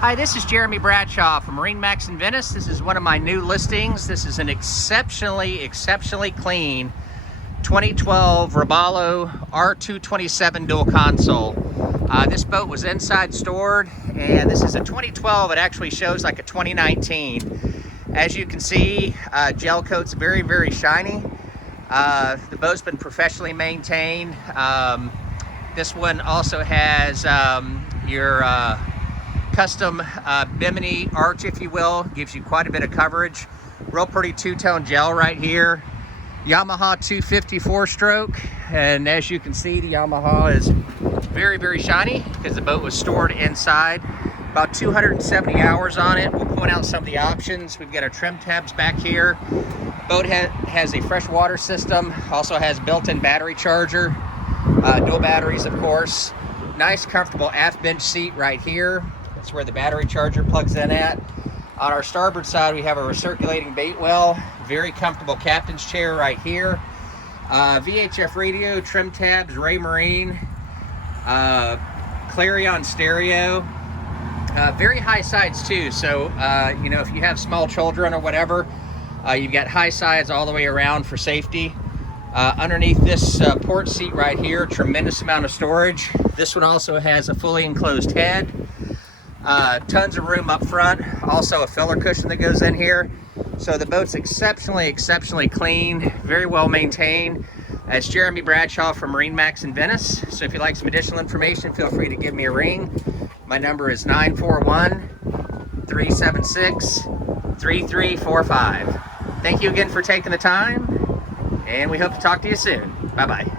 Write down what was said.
Hi, this is Jeremy Bradshaw from MarineMax in Venice. This is one of my new listings. This is an exceptionally clean 2012 Robalo R227 Dual console. This boat was inside stored, and this is a 2012. It actually shows like a 2019. As you can see, gel coat's very shiny. The boat's been professionally maintained. This one also has your custom bimini arch, if you will. Gives you quite a bit of coverage. Real pretty two-tone gel right here. Yamaha 254 stroke, and as you can see, the Yamaha is very shiny because the boat was stored inside. About 270 hours on it. We'll point out some of the options. We've got our trim tabs back here. Boat has a fresh water system, also has built-in battery charger, dual batteries of course. Nice comfortable aft bench seat right here. That's where the battery charger plugs in at. On our starboard side, we have a recirculating bait well. Very comfortable captain's chair right here. VHF radio, trim tabs, Ray Marine, Clarion stereo. Very high sides too, so you know, if you have small children or whatever, you've got high sides all the way around for safety. Underneath this port seat right here, tremendous amount of storage. This one also has a fully enclosed head. Tons of room up front, also a filler cushion that goes in here. So the boat's exceptionally clean, very well maintained. It's Jeremy Bradshaw from MarineMax in Venice. So if you'd like some additional information, feel free to give me a ring. My number is 941-376-3345. Thank you again for taking the time, and we hope to talk to you soon. Bye-bye.